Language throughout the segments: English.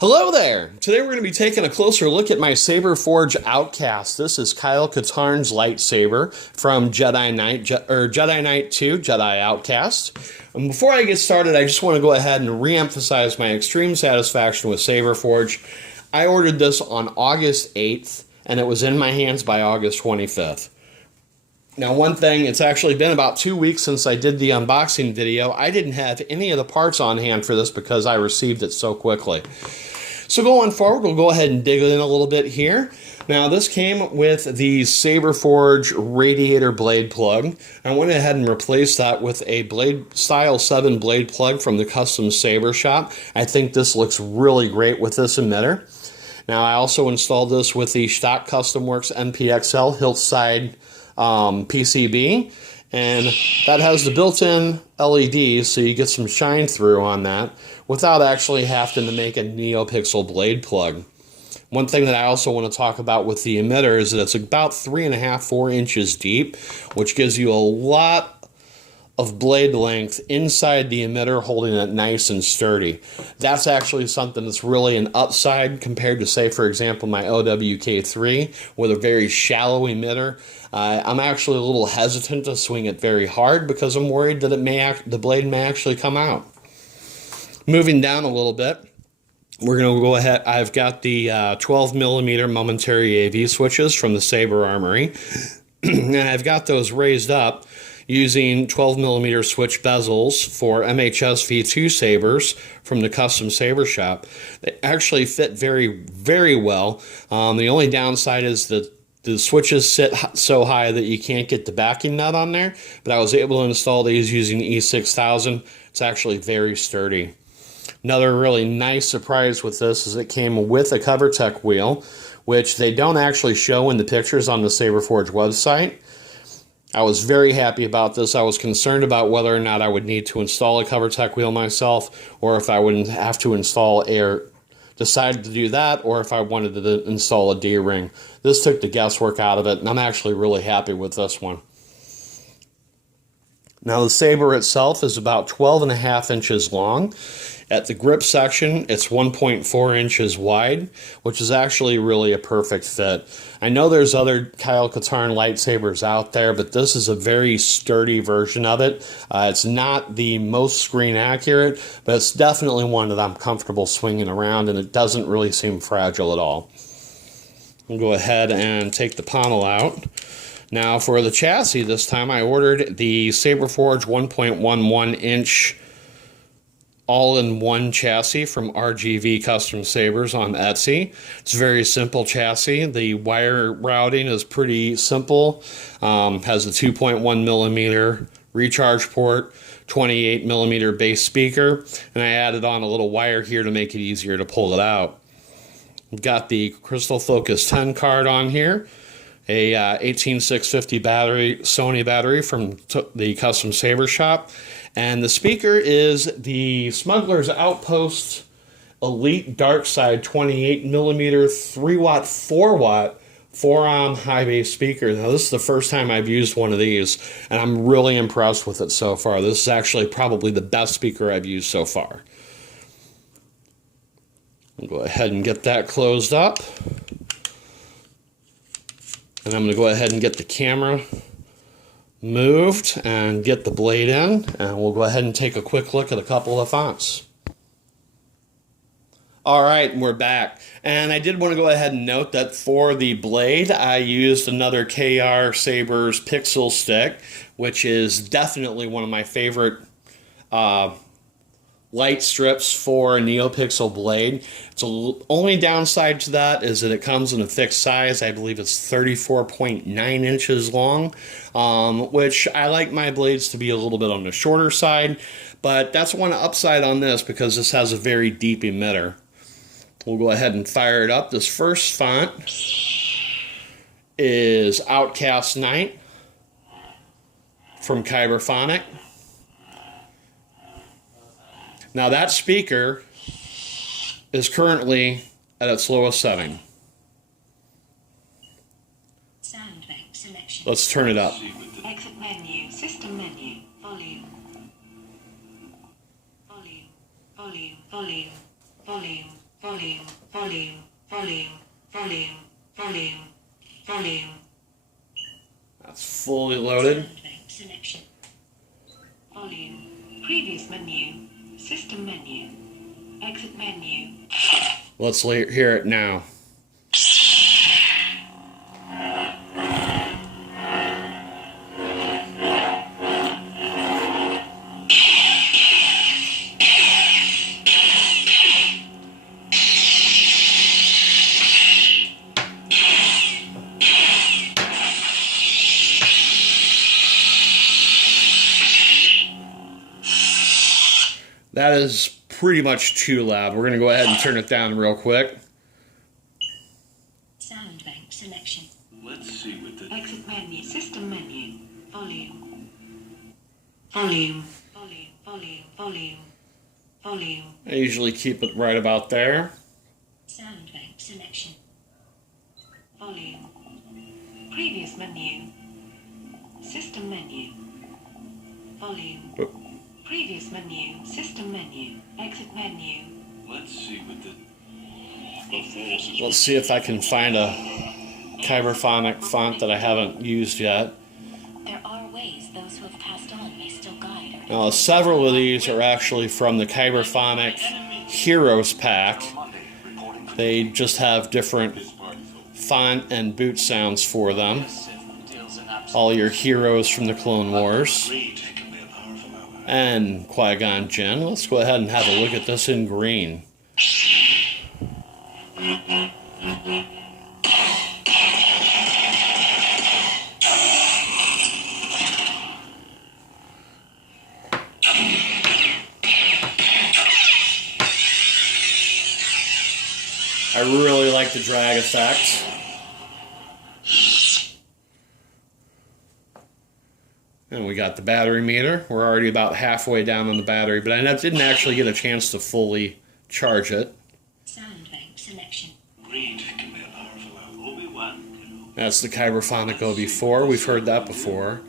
Hello there! Today we're going to be taking a closer look at my SaberForge Outcast. This is Kyle Katarn's lightsaber from Jedi Knight 2, Jedi Outcast. And before I get started, I just want to go ahead and re-emphasize my extreme satisfaction with SaberForge. I ordered this on August 8th, and it was in my hands by August 25th. Now, one thing, it's actually been about 2 weeks since I did the unboxing video. I didn't have any of the parts on hand for this because I received it so quickly. So going forward, we'll go ahead and dig in a little bit here. Now, this came with the SaberForge radiator blade plug. I went ahead and replaced that with a blade style 7 blade plug from the custom Saber shop. I think this looks really great with this emitter. Now, I also installed this with the stock Custom Works NPXL hilt side PCB, and that has the built-in LEDs, so you get some shine through on that without actually having to make a NeoPixel blade plug. One thing that I also want to talk about with the emitter is that it's about 3.5–4 inches deep, which gives you a lot of blade length inside the emitter, holding it nice and sturdy. That's actually something that's really an upside compared to, say, for example, my OWK3 with a very shallow emitter. I'm actually a little hesitant to swing it very hard because I'm worried that the blade may actually come out. Moving down a little bit, we're going to go ahead. I've got the 12mm momentary AV switches from the Saber Armory, and I've got those raised up using 12mm switch bezels for MHS V2 sabers from the custom Saber shop. They actually fit very, very well. The only downside is that the switches sit so high that you can't get the backing nut on there, but I was able to install these using E6000. It's actually very sturdy. Another really nice surprise with this is it came with a CoverTech wheel, which they don't actually show in the pictures on the SaberForge website. I was very happy about this. I was concerned about whether or not I would need to install a CoverTech wheel myself, or if I would have to install decided to do that, or if I wanted to install a D-ring. This took the guesswork out of it, and I'm actually really happy with this one. Now, the Saber itself is about 12.5 inches long. At the grip section, it's 1.4 inches wide, which is actually really a perfect fit. I know there's other Kyle Katarn lightsabers out there, but this is a very sturdy version of it. It's not the most screen accurate, but it's definitely one that I'm comfortable swinging around, and it doesn't really seem fragile at all. We'll go ahead and take the pommel out. Now, for the chassis this time, I ordered the SaberForge 1.11 inch all-in-one chassis from RGV Custom Sabers on Etsy. It's a very simple chassis. The wire routing is pretty simple. Has a 2.1mm recharge port, 28mm bass speaker, and I added on a little wire here to make it easier to pull it out. We've got the Crystal Focus 10 card on here, a 18650 battery, Sony battery from the Custom Saber shop, and the speaker is the Smuggler's Outpost Elite Dark Side 28mm 3-watt, 4-watt 4-ohm high bass speaker. Now, this is the first time I've used one of these, and I'm really impressed with it so far. This is actually probably the best speaker I've used so far. I'll go ahead and get that closed up. And I'm going to go ahead and get the camera moved and get the blade in. And we'll go ahead and take a quick look at a couple of fonts. Alright, we're back. And I did want to go ahead and note that for the blade, I used another KR Saber's Pixel Stick, which is definitely one of my favorite light strips for a NeoPixel blade. The only downside to that is that it comes in a fixed size. I believe it's 34.9 inches long, which I like my blades to be a little bit on the shorter side, but that's one upside on this because this has a very deep emitter. We'll go ahead and fire it up. This first font is Outcast Night from Kyberphonic. Now, that speaker is currently at its lowest setting. Sound bank selection. Let's turn it up. Exit menu, system menu, volume, volume, volume, volume, volume, volume, volume, volume, volume, volume, volume. That's fully loaded. Sound bank selection. Volume. Previous menu. System menu. Exit menu. Let's hear it now. That is pretty much too loud. We're going to go ahead and turn it down real quick. Sound bank selection. Let's see what the... Exit menu. System menu. Volume. Volume. Volume. Volume. Volume. Volume. I usually keep it right about there. Sound bank selection. Volume. Previous menu. System menu. Volume. Oop. Previous menu. System menu. Exit menu. Let's see what the... Let's see if I can find a Cyberphonic font that I haven't used yet. There are ways those who have passed on may still guide or... Now, several of these are actually from the Cyberphonic Heroes pack. They just have different font and boot sounds for them. All your heroes from the Clone Wars. And Qui-Gon Jinn. Let's go ahead and have a look at this in green. I really like the drag effect. And we got the battery meter. We're already about halfway down on the battery, but I didn't actually get a chance to fully charge it. Sound bank selection. Greed can be a powerful Obi-Wan. That's the Cyberphonic Obi-4. We've heard that before.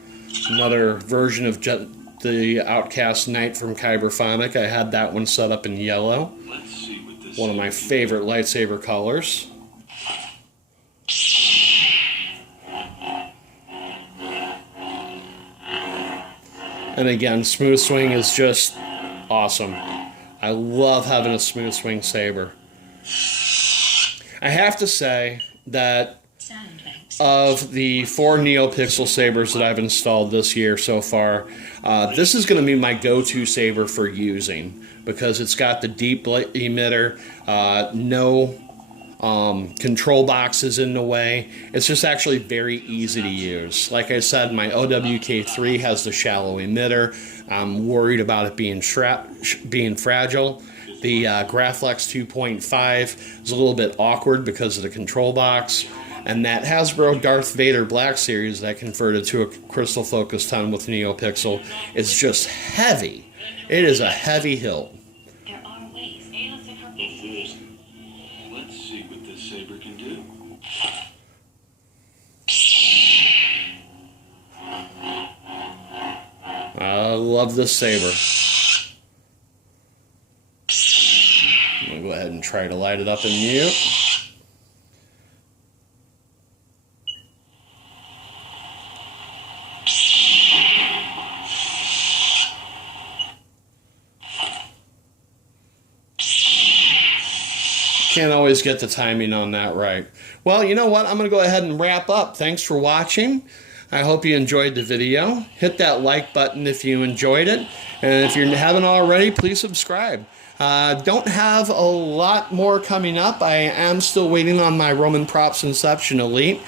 Another version of the Outcast Knight from Cyberphonic. I had that one set up in yellow. Let's see what this... One of my favorite lightsaber colors. And again, smooth swing is just awesome. I love having a smooth swing saber. I have to say that Sound bank of the 4 NeoPixel sabers that I've installed this year so far, this is going to be my go-to saber for using because it's got the deep emitter, no control boxes in the way. It's just actually very easy to use. Like I said, my OWK3 has the shallow emitter. I'm worried about it being fragile. The Graflex 2.5 is a little bit awkward because of the control box. And that Hasbro Darth Vader Black Series that I converted to a crystal focus 10 with NeoPixel is just heavy. It is a heavy hilt. There are ways. Let's see what this saber can do. I love this saber. I'm going to go ahead and try to light it up in mute. Can't always get the timing on that right. Well, you know what? I'm going to go ahead and wrap up. Thanks for watching. I hope you enjoyed the video. Hit that like button if you enjoyed it. And if you haven't already, please subscribe. Don't have a lot more coming up. I am still waiting on my Roman Props Inception Elite.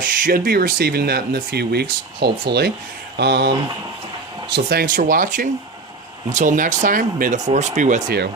Should be receiving that in a few weeks, hopefully. So thanks for watching. Until next time, may the Force be with you.